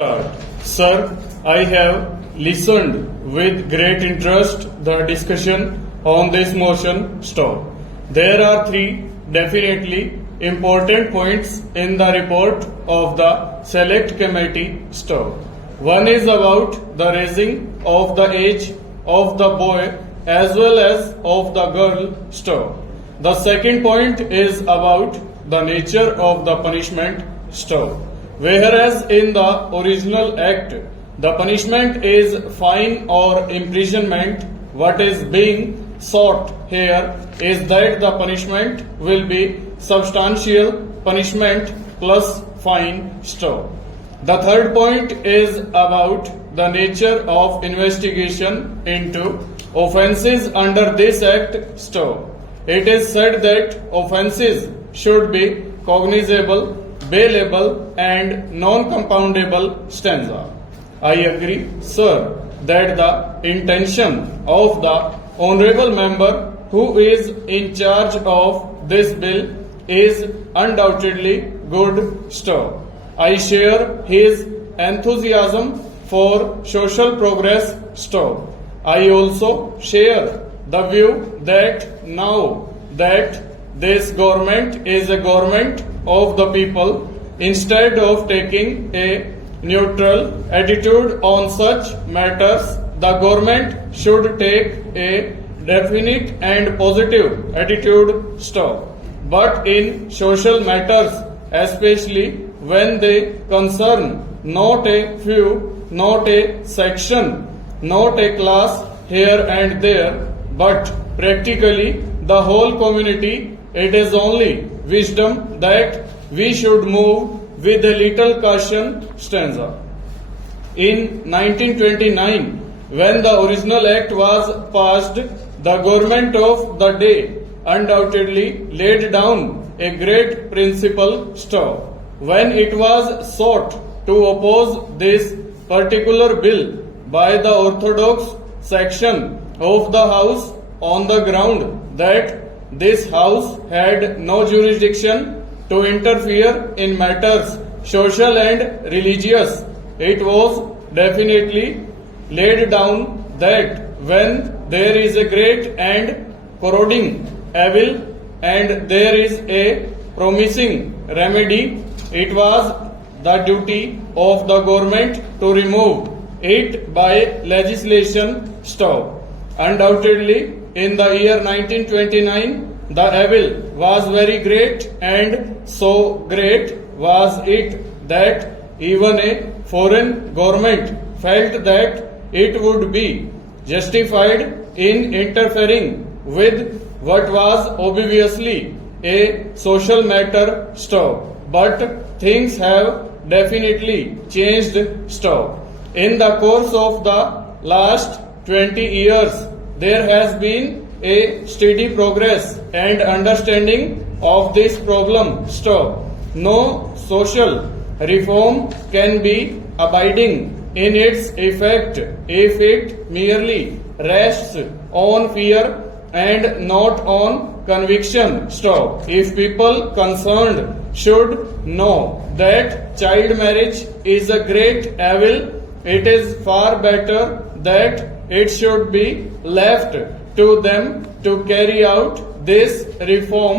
Sir, I have listened with great interest the discussion on this motion. Stop. There are three definitely important points in the report of the select committee. Stop. One is about the raising of the age of the boy as well as of the girl. Stop. The second point is about the nature of the punishment. Stop. Whereas in the original act, the punishment is fine or imprisonment, what is being sought here is that the punishment will be substantial punishment plus fine. Stop. The third point is about the nature of investigation into offences under this act. Stop. It is said that offences should be cognizable, bailable and non-compoundable. Stanza. I agree, sir, that the intention of the honourable member who is in charge of this bill is undoubtedly good. Stop. I share his enthusiasm for social progress. Stop. I also share the view that now that this government is a government of the people, instead of taking a neutral attitude on such matters, the government should take a definite and positive attitude. Stop. But in social matters, especially when they concern not a few, not a section, not a class here and there, but practically the whole community, it is only wisdom that we should move with a little caution. Stanza. In 1929, when the original act was passed, the government of the day undoubtedly laid down a great principle. Stop. When it was sought to oppose this particular bill by the orthodox section of the House on the ground that this House had no jurisdiction to interfere in matters social and religious, it was definitely laid down that when there is a great and corroding evil and there is a promising remedy, it was the duty of the government to remove it by legislation. Stop. Undoubtedly, in the year 1929, the evil was very great, and so great was it that even a foreign government felt that it would be justified in interfering with what was obviously a social matter. Stop. But things have definitely changed. Stop. In the course of the last 20 years, there has been a steady progress and understanding of this problem. Stop. No social reform can be abiding in its effect if it merely rests on fear and not on conviction. Stop. If people concerned should know that child marriage is a great evil, it is far better that it should be left to them to carry out this reform.